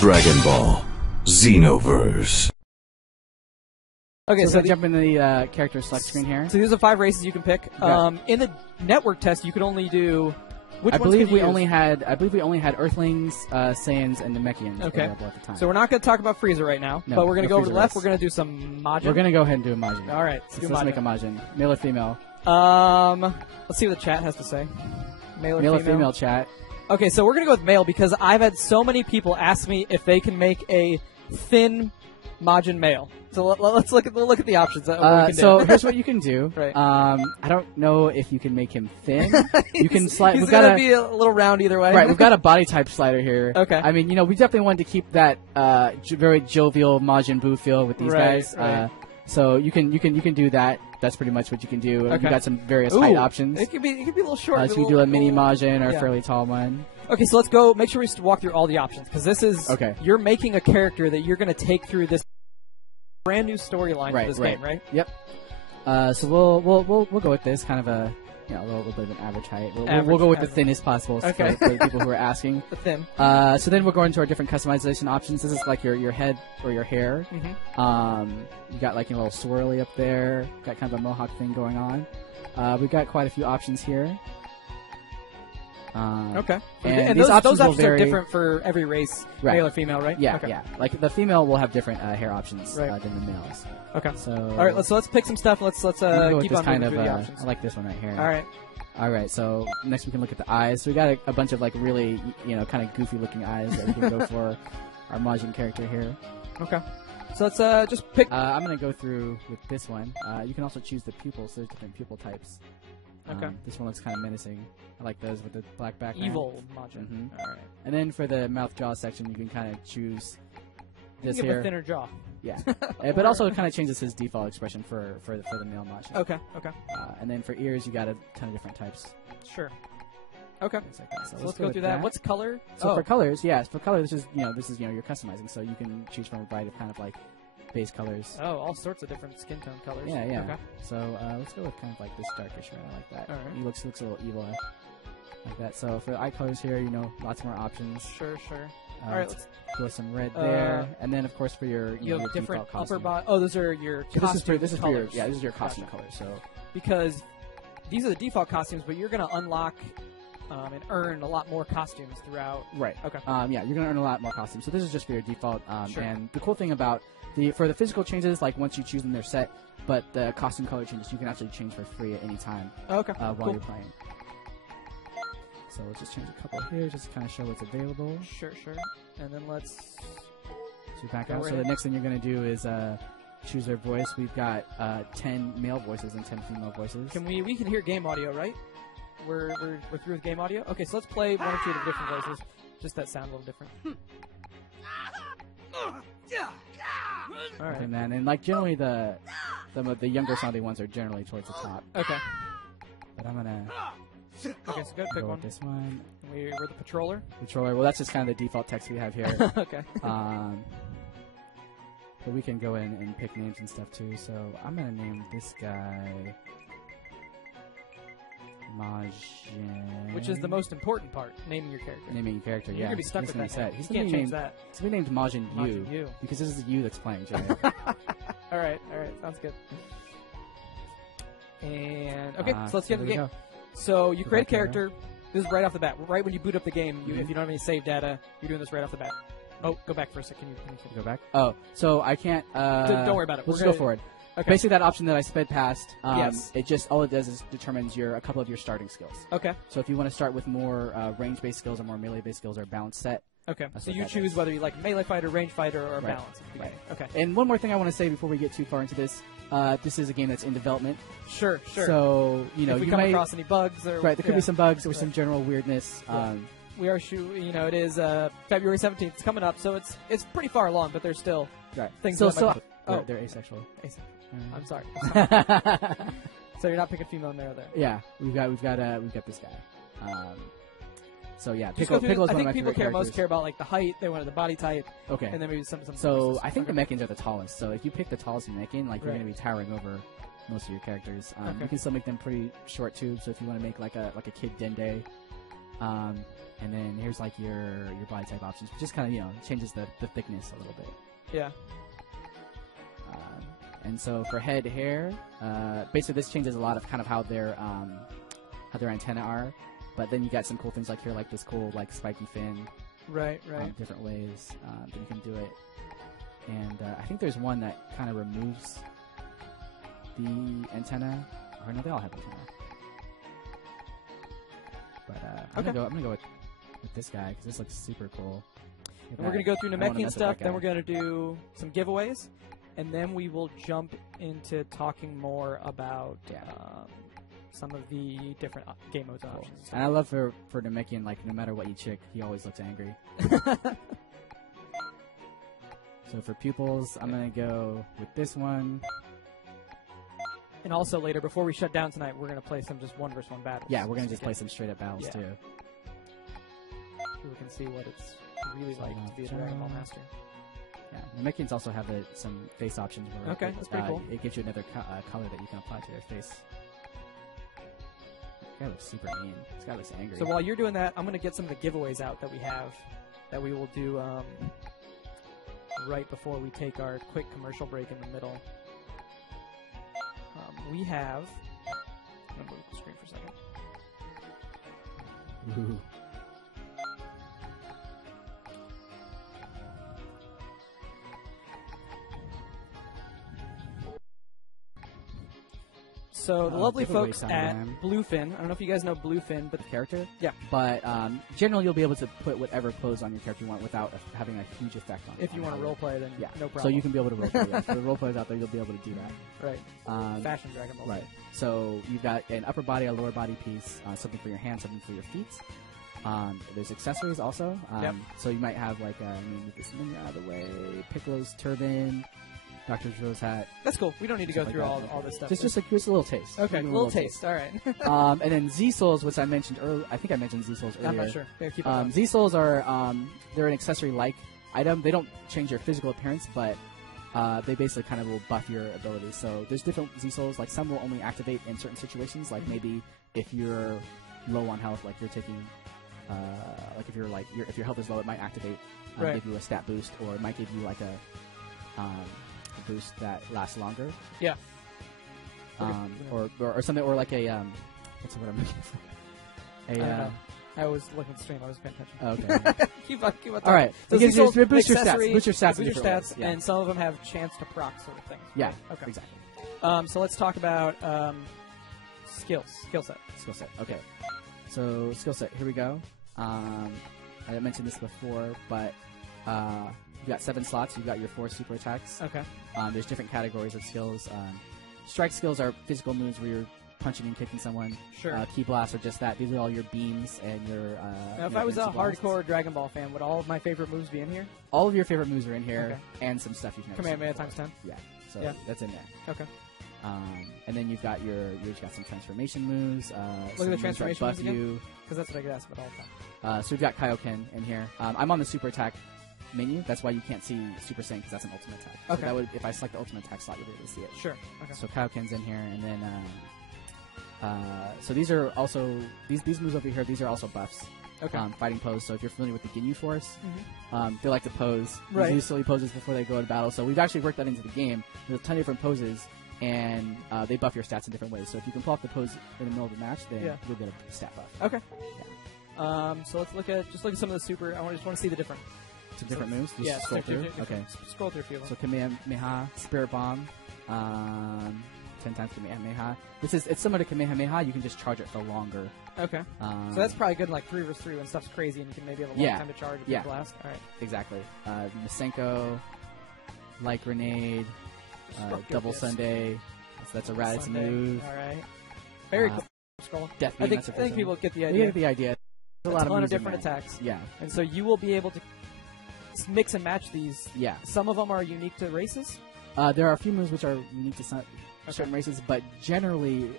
Dragon Ball Xenoverse. Okay, so jump into the character select screen here. So these are 5 races you can pick. In the network test, you could only do. Which I ones believe could you use? I believe we only had Earthlings, Saiyans, and Namekians available at the time. So we're not going to talk about Frieza right now, No, but we're going to no go over to the left. Frieza We're going to do some Majin. We're going to go ahead and do a Majin. All right, So let's make a Majin. Male or female? Let's see what the chat has to say. Male or female chat. Okay, so we're going to go with male because I've had so many people ask me if they can make a thin Majin male. So let's look at the options. So here's what you can do. Right. I don't know if you can make him thin. You can slide. He's going to be a little round either way. Right. We've got a body type slider here. Okay. I mean, we definitely wanted to keep that very jovial Majin Buu feel with these guys. Right. So you can do that. That's pretty much what you can do. Okay. You got some various height options. It could be a little short. So you can do a mini Majin or a fairly tall one. Okay, so let's go. Make sure we walk through all the options because this is you're making a character that you're going to take through this brand new storyline for this game, right? Yep. So we'll go with this kind of a little bit of an average height. We'll go with the thinnest possible for the people who are asking. The thin. So then we'll go into our different customization options. This is like your head or your hair. Mm-hmm. You got like a little swirly up there. Got kind of a mohawk thing going on. We've got quite a few options here. Okay. And those options options are different for every race, male or female, right? Yeah, okay. yeah. Like the female will have different hair options than the males. Okay. So all right, let's pick some stuff. Let's keep on moving through the options. I like this one right here. All right. All right. So next we can look at the eyes. So we got a bunch of like really kind of goofy looking eyes that we can go for our Majin character here. Okay. So let's just pick. I'm gonna go through with this one. You can also choose the pupils. So there's different pupil types. Okay. This one looks kind of menacing. I like those with the black background. Evil Majin. Mm-hmm. All right. And then for the mouth jaw section, you can kind of choose this you can here. give a thinner jaw. Yeah. But also it kind of changes his default expression for the male Majin. Okay. Okay. And then for ears, you got a ton of different types. Sure. Okay. Like that. So let's go through that. What's color? So for colors, for color, this is you're customizing, so you can choose from a variety of kind of like base colors. Oh, all sorts of different skin tone colors. Yeah, yeah. Okay. So let's go with kind of like this darkish red. I like that. All right. He looks a little evil like that. So for the eye colors here, lots more options. Sure. All right, let's go with some red there, and then of course for your you have different upper body. Oh, those are your costume this is colors. this is your costume color. So because these are the default costumes, but you're going to unlock and earn a lot more costumes throughout. Right. Okay. You're going to earn a lot more costumes. So this is just for your default. Sure. And the cool thing about for the physical changes, like once you choose them, they're set. But the costume color changes, you can actually change for free at any time. Okay. While you're playing. So let's just change a couple here, just to kind of show what's available. Sure. And then let's. So back out. So the next thing you're going to do is choose their voice. We've got 10 male voices and 10 female voices. We can hear game audio, right? We're through with game audio. Okay, so let's play one or two of the different voices. Just that sound a little different. All right. And like generally the younger sounding ones are generally towards the top. Okay. But I'm gonna. Okay, so go pick one. This one. We're the patroller. Well, that's just kind of the default text we have here. Okay. But we can go in and pick names and stuff too. So I'm gonna name this guy Majin. Which is the most important part, naming your character. Naming your character, You're gonna be stuck with that. Set. You can't change that. He's gonna be named Majin Yu because this is you that's playing, Jay. All right, sounds good. And okay, so let's get into the game. So you create a character. This is right off the bat. Right when you boot up the game, if you don't have any save data, you're doing this right off the bat. Oh, go back for a second. Can you go back? Oh, so I can't. Don't worry about it. We'll just go forward. Okay. Basically, that option that I sped past, yes. all it does is determines a couple of your starting skills. Okay. So if you want to start with more range-based skills or more melee-based skills or balanced set. Okay. So you choose whether you like melee fighter, range fighter, or balance. Right. Okay. And one more thing I want to say before we get too far into this. This is a game that's in development. Sure. So, if we come across any bugs or... Right, there could be some bugs or some general weirdness. We are it is February 17th. It's coming up, so it's pretty far along, but there's still things that they're asexual. I'm sorry. So you're not picking female and male there? Yeah, we've got this guy. So yeah, Pickle is one of my favorite characters. I think people most care about like the height. They wanted the body type. Okay. And then maybe some. So I think the Mechans are the tallest. So if you pick the tallest Mechan, like you're going to be towering over most of your characters. You can still make them pretty short too. So if you want to make like a kid Dende, And then here's like your body type options. Just kind of changes the thickness a little bit. Yeah. And so for head hair, basically this changes a lot of kind of how their antennae are. But then you got some cool things like here, like this cool like spiky fin. Right. Different ways that you can do it. And I think there's one that kind of removes the antenna. Or no, they all have antenna. But I'm gonna go with this guy because this looks super cool. And we're gonna go through Namekian stuff. Then we're gonna do some giveaways, and then we will jump into talking more about some of the different game modes and options. And I love for Namekian, like no matter what you chick, he always looks angry. So for pupils, I'm gonna go with this one. And also later, before we shut down tonight, we're going to play some just 1v1 battles. Yeah, we're going to just play some straight-up battles, too. So we can see what it's really like to be a Dragon Ball Master. Yeah, Namekians also have some face options. Where that's pretty cool. It gives you another color that you can apply to their face. This guy looks super mean. This guy looks angry. So while you're doing that, I'm going to get some of the giveaways out that we have that we will do right before we take our quick commercial break in the middle. We have... I'm going to move the screen for a second. Ooh. So the lovely folks at Bluefin, I don't know if you guys know Bluefin, but the character? Yeah. But generally you'll be able to put whatever clothes on your character you want without having a huge effect on it. If you want to roleplay, then no problem. So you can be able to roleplay. Yeah. For the roleplayers out there, you'll be able to do that. Right. Fashion Dragon Ball. Right. So you've got an upper body, a lower body piece, something for your hands, something for your feet. There's accessories also. So you might have like, move this menu out of the way, Piccolo's turban, Dr. Joe's hat. That's cool. We don't need to go through all this stuff. Just a little taste. Okay, a little taste. All right. And then Z-Souls, which I mentioned earlier. I think I mentioned Z-Souls earlier. I'm not sure. Yeah, keep it Z-Souls are they're an accessory-like item. They don't change your physical appearance, but they basically kind of will buff your abilities. So there's different Z-Souls. Like some will only activate in certain situations. Like maybe if you're low on health, like you're taking, like if your health is low, it might activate, give you a stat boost, or it might give you like a boost that lasts longer. Yeah. Or something, or like a what's the word I'm looking for? I was looking at the stream. I was paying attention. Okay. keep on. All right. So boost your stats. Boost your stats. Yeah. And some of them have chance to proc sort of things. Yeah. Okay. Exactly. So let's talk about skill set. Okay. So skill set. Here we go. I mentioned this before, but you got 7 slots. You've got your 4 super attacks. Okay. There's different categories of skills. Strike skills are physical moves where you're punching and kicking someone. Sure. Ki blasts are just that. These are all your beams and your. Now, if I was a hardcore Dragon Ball fan, would all of my favorite moves be in here? All of your favorite moves are in here, and some stuff you've never seen. Kamehameha times 10. Yeah. So that's in there. Okay. And then you've got you've got some transformation moves. Look at the transformation moves again. Because that's what I get asked about all the time. So we've got Kaioken in here. I'm on the super attack menu. That's why you can't see Super Saiyan, because that's an ultimate attack. Okay. So that would, if I select the ultimate attack slot, you'll be able to see it. Sure. Okay. So Kaioken's in here, and then so these are also these moves over here. These are also buffs. Okay. Fighting pose. So if you're familiar with the Ginyu Force, they like to pose. Right. These silly poses before they go into battle. So we've actually worked that into the game. There's a ton of different poses, and they buff your stats in different ways. So if you can pull off the pose in the middle of the match, then you'll get a stat buff. Okay. Yeah. So let's look at some of the super. I just want to see the different. Some different moves? Just scroll through? Okay. Scroll through a few of them. So Kamehameha, Spirit Bomb, 10 times Kamehameha. It's similar to Kamehameha, you can just charge it for longer. Okay. So that's probably good in like 3 vs 3 when stuff's crazy and you can maybe have a long time to charge a big blast. All right. Exactly. Masenko, Light Grenade, Double Sunday. So that's a Raditz move. All right. Very cool. Scroll. Death Beam, I think people get the idea. You get the idea. There's a lot of different attacks. Yeah. And so you will be able to mix and match these. Yeah. Some of them are unique to races. There are a few moves which are unique to certain races, but generally,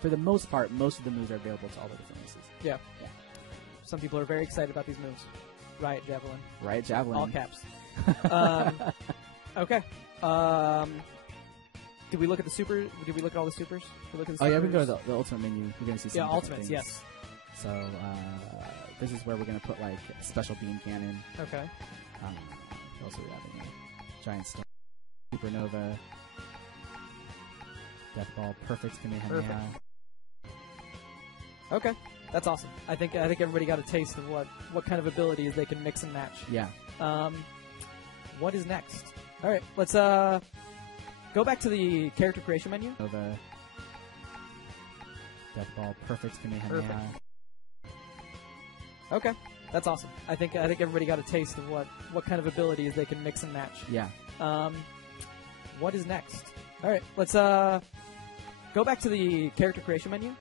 for the most part, most of the moves are available to all the different races. Yeah. Some people are very excited about these moves. Riot Javelin. Riot Javelin. All caps. Okay. Did we look at the super? Did we look at all the supers? Oh yeah, we can go to the ultimate menu. You're gonna see some ultimates. things. Yes. So this is where we're going to put like special beam cannon. Okay. What else are we having here? Giant storm, supernova, death ball, perfect Kamehameha. Okay, that's awesome. I think everybody got a taste of what kind of abilities they can mix and match. Yeah. What is next? All right, let's go back to the character creation menu. Nova, death ball, perfect Kamehameha. Okay, that's awesome. I think everybody got a taste of what kind of abilities they can mix and match. Yeah. What is next? All right, let's go back to the character creation menu.